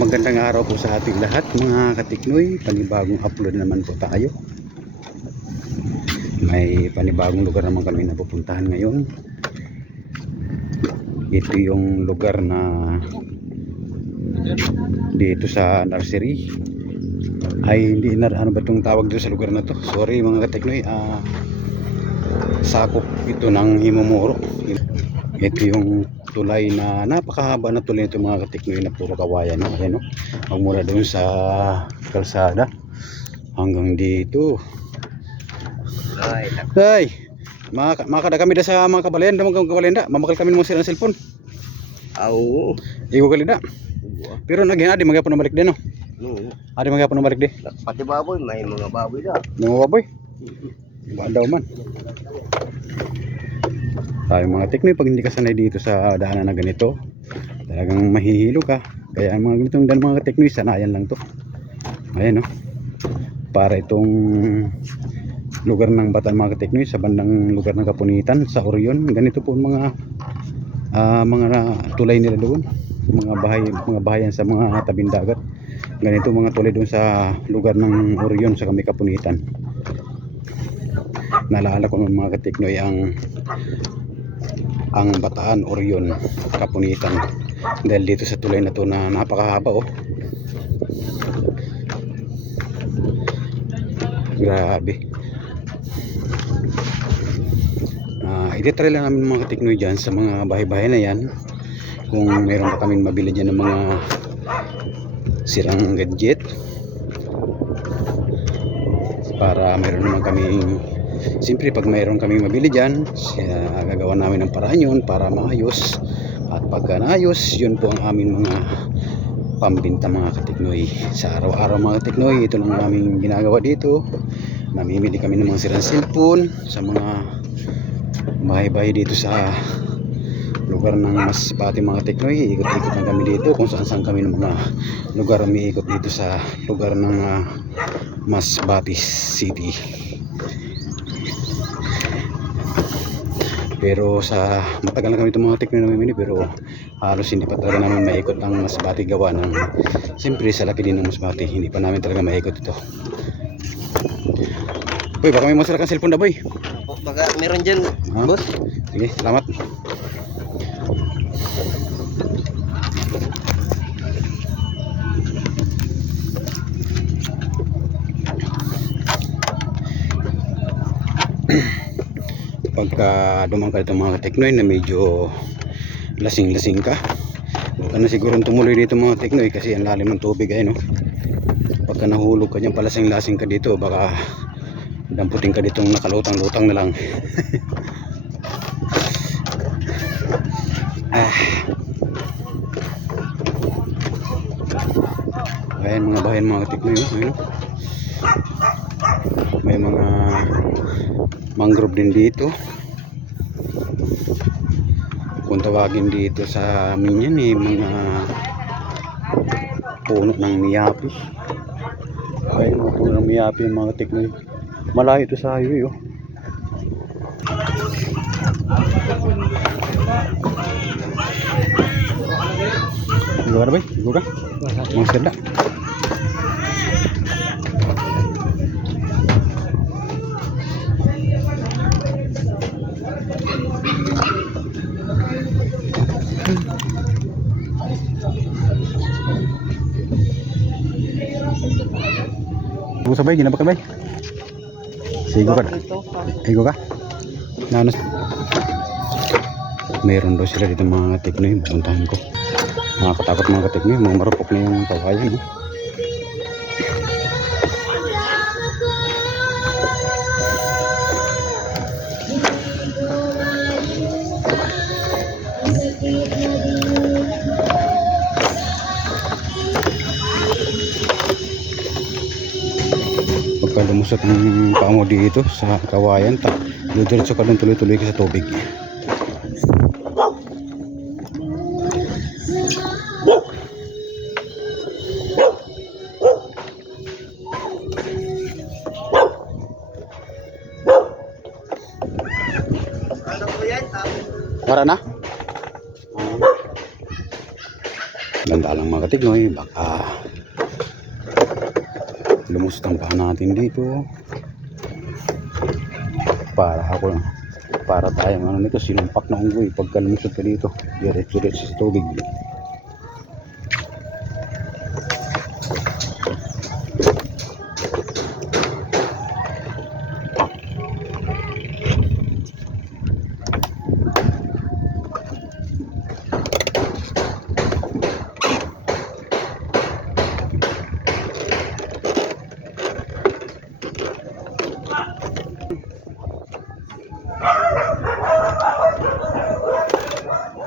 Magandang araw po sa ating lahat mga katiknoy. Panibagong upload naman po tayo. May panibagong lugar naman kami na pupuntahan ngayon. Ito yung lugar na dito sa nursery. Ay hindi na, ano ba itong tawag dito sa lugar na to? Sorry mga katiknoy, sakop ito ng Himomoro. Ito yung tulay na napakahaba na tulay nito mga katiknoy na puro kawayan, no? Ayan, no? Magmula doon sa kalsada hanggang dito. Ay, makakada kami da sa mga kabalayan, da mga kabalayan da, mamakal kami ng mga cellphone. Oo. Igo gali da. Pero nagyan adi magyapon na balik din, no? No. Adi magyapon na balik di. Pati baboy, may mga baboy da. Mga baboy. Iba daw man. Tayo mga teknoy, pag hindi ka sanay dito sa daanan na ganito, talagang mahihilo ka. Kaya ang mga ganitong daan mga teknoy, sanayan lang to. Ayan, no? Para itong lugar ng Batan mga teknoy, sa bandang lugar ng Kapunitan, sa Orion, ganito po mga tulay nila doon, mga bahayan sa mga tabing dagat. Ganito mga tulay doon sa lugar ng Orion sa kami Kapunitan. Naalala ko ng mga kateknoy ang Bataan, Orion, Kapunitan, dahil dito sa tulay na to na napakahaba, oh. Grabe. I-try lang namin mga kateknoy dyan sa mga bahay-bahay na yan, kung meron pa kami mabili dyan ng mga sirang gadget, para meron naman kaming, siyempre pag mayroon kaming mabili dyan, gagawa namin ng paraan yun para maayos. At pagka naayos, yun po ang aming mga pambinta mga katiknoy. Sa araw-araw mga katiknoy, ito lang aming ginagawa dito. Namimili kami ng mga sirang cellphone sa mga bahay-bahay dito sa lugar ng Masbate mga katiknoy. Ikot-ikot na kami dito kung saan-saan kami ng mga lugar. Umiikot dito sa lugar ng Masbate City. Pero sa matagal na kami itong mga tekno na mamimili, pero halos hindi pa talaga namin maikot ang Masbate, gawa ng siyempre sa laki din ng Masbate, hindi pa namin talaga maikot ito. Boy, baka may masarap kang cellphone na, boy. Baka meron dyan, boss. Sige, salamat. Pagka dumang ka dito mga teknoy na medyo lasing-lasing ka, huwag ka na siguro tumuloy dito mga teknoy, kasi ang lalim ng tubig ay, no? Pagka nahulog ka dyan, palasing-lasing ka dito, baka damputin ka ditong nakalutang-lutang na lang. Ayan mga bayan mga teknoy, no? May mga mangrove din dito. Kung tawagin dito sa amin yan, mga puno ng miyapi. Ay, mga puno ng miyapi mga teknoy. Malayo ito sa highway, oh. Igo ka na ba? Igo ka? Mga serda. Igo sabay, ginaba ka ba? Sigo ka na. Igo ka? Nanos. Meron daw sila dito mga teknoy, pupuntahan ko. Nakakatakot mga kateknoy, mga marupok na yung kawayan, no? Pagka lumusot ng paa mo dito sa kawayan, diretso ka doon, tuloy-tuloy ka sa tubig. Wala na? Ganda lang mga katiknoy, baka lumusot ang paa natin dito. Para tayong ano nito, sinumpak na unggoy pagka lumusot ka dito. Diretso-diretso sa tubig.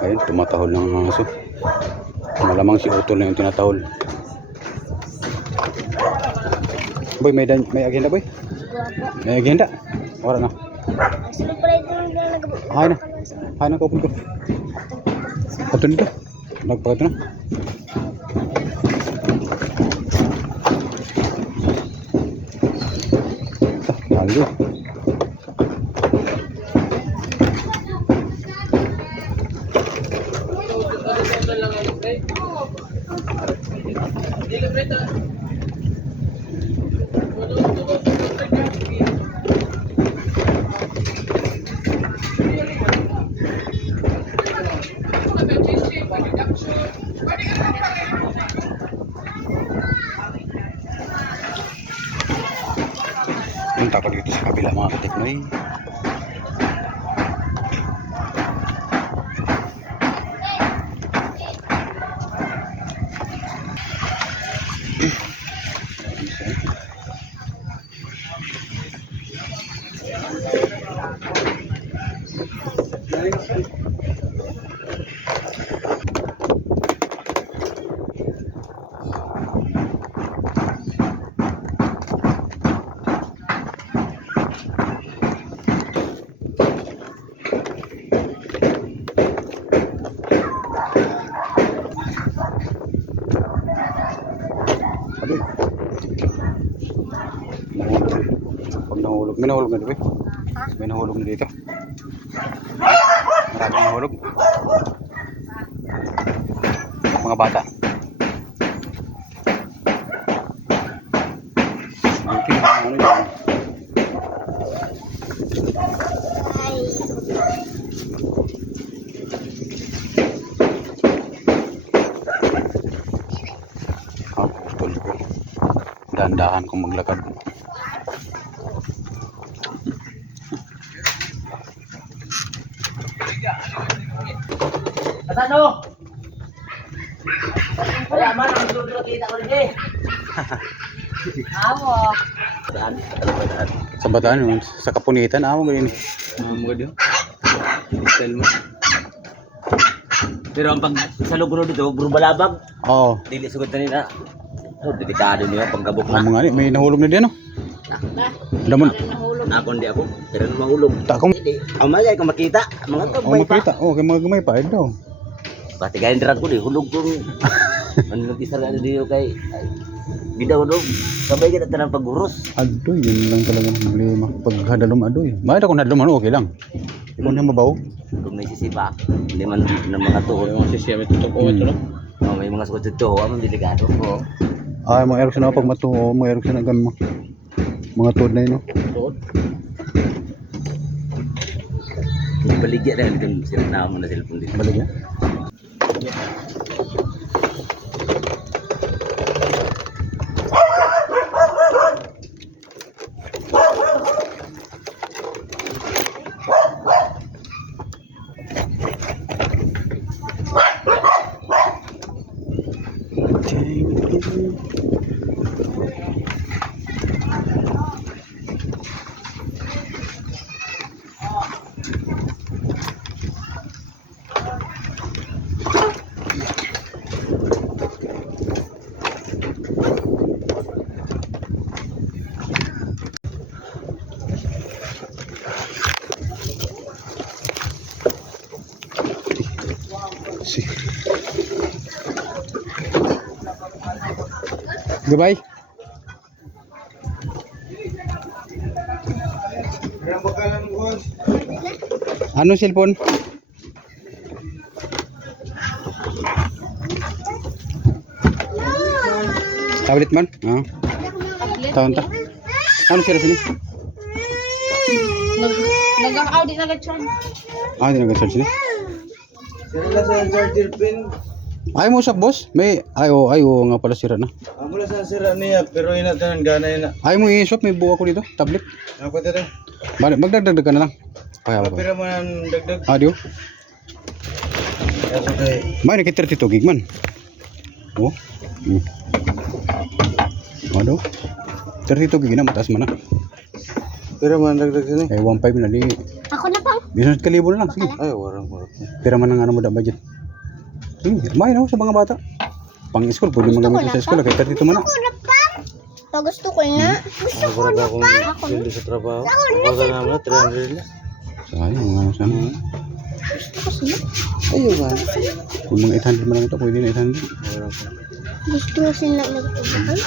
Ayun, tumatahol ng aso. Malamang si Utol na yung tinatahol. Boy, may agenda boy? May agenda? Wala na. Ay na kaupin ko. Ato nito. Nagpakato na. Halo. Punta ko dito sa kabila mga katiknoy. Pag nahulog, may nahulog na dito. May nahulog na dito. Maraming nahulog. Mga bata. Okay, ano yan? Putol ko. Dahan-dahan kong maglakad. Ano? Wala man, ang dudro kita ko rin eh. Awo. Sa bataan yun, sa kapunitan, amo ganyan. Mo dio. Style mo. Pero ang pag sa lugro dito, bro balabag. Oo. Dili sugod na nila. Oh, delikado niya panggabok na. Amo nga ni, may nahulog na diyan, no? Damon. Ako hindi ako, pero mahulog. Takong. Amay ka makita, mga to Oh, makita. Oh, kay mga gamay pa daw. Pati gayon drag ko di hulog ko. Ano nagisa na diyo kay bidaw do. Sabay kita tanang paguros. Adoy, yun lang talaga ang problema. Pag hadalom adoy. Mahal ako hadalom ano, okay lang. Kung yung mabaw. Kung may sisipa, hindi man ng mga tuhod. Mga sisipa may tutok ko ito no. May mga sukot tutok, ang delikado ko. Ay, mga erok na pag matuo, mga erok na gan mo. Mga tuod na yun, no? Tuod. Baligya dahil kung sila na mo na cellphone dito. Baligya? Goodbye. Ano cellphone? Tablet man? Ah. Taon ta. Ano sila sini? Nag-audit na lecture. Ah, di nag-search sini. Sila sa charger pin. Ay mo sa boss? May ayo nga pala sira na. Amo la sa sira niya pero ina tanan gana ina. Ay mo i-shop may buo ako dito, tablet. Ako tara. Balik magdagdag ka na lang. Kaya ba? Pira man dagdag. Adio. Kaso kay May nakit 32 gig man. Oh. Ano? 32 gig na mataas man na. pira man dagdag sini. Eh 1.5 na di. Ako na pang. Bisnes ka libo na lang sige. Ay warang warang. Pira man ang ano mo da budget. May na sa mga bata. Pang school pwede mo gamitin sa school kay 32 man na. Ako na pang. Pag gusto ko na. Gusto ko na Ako pang. hindi sa trabaho. Wala naman na 300 na. Sayang nga sana. Ayo ba? Kung mga 800 man lang ito, pwede na 800. Warang. Gusto ko sila magtubay.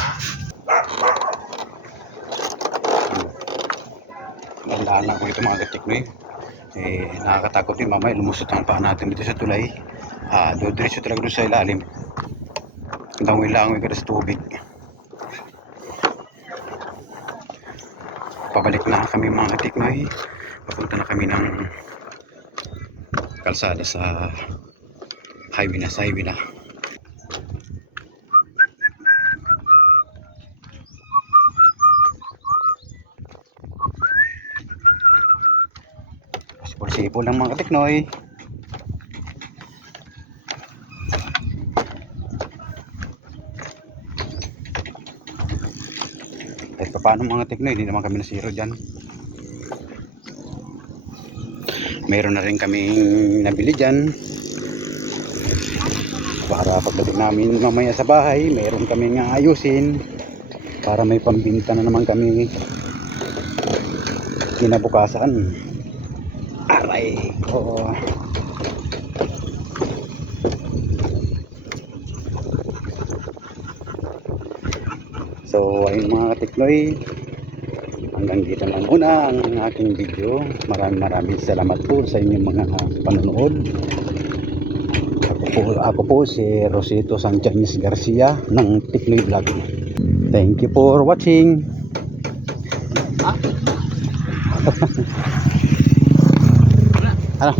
Nandaan ako dito mga katiknoy. Nakakatakot din mamaya lumusot ang paa natin dito sa tulay. Diretso talaga doon sa ilalim. Langoy-langoy ka sa tubig. Pabalik na kami mga katiknoy. Papunta na kami ng kalsada sa highway na. Sipol lang mga katiknoy. Kahit pa paano mga tiknoy, hindi naman kami nasiro dyan. Meron na rin kaming nabili dyan. Para pagbalik namin mamaya sa bahay, meron kaming ayusin. Para may pambinta na naman kami kinabukasan. Aray ko. So ayun mga katiknoy, hanggang dito lang muna ang aking video. Maraming salamat po sa inyong mga panonood. Ako po si Rosito Sanchez Garcia ng Tiknoy Vlog. Thank you for watching. Ano?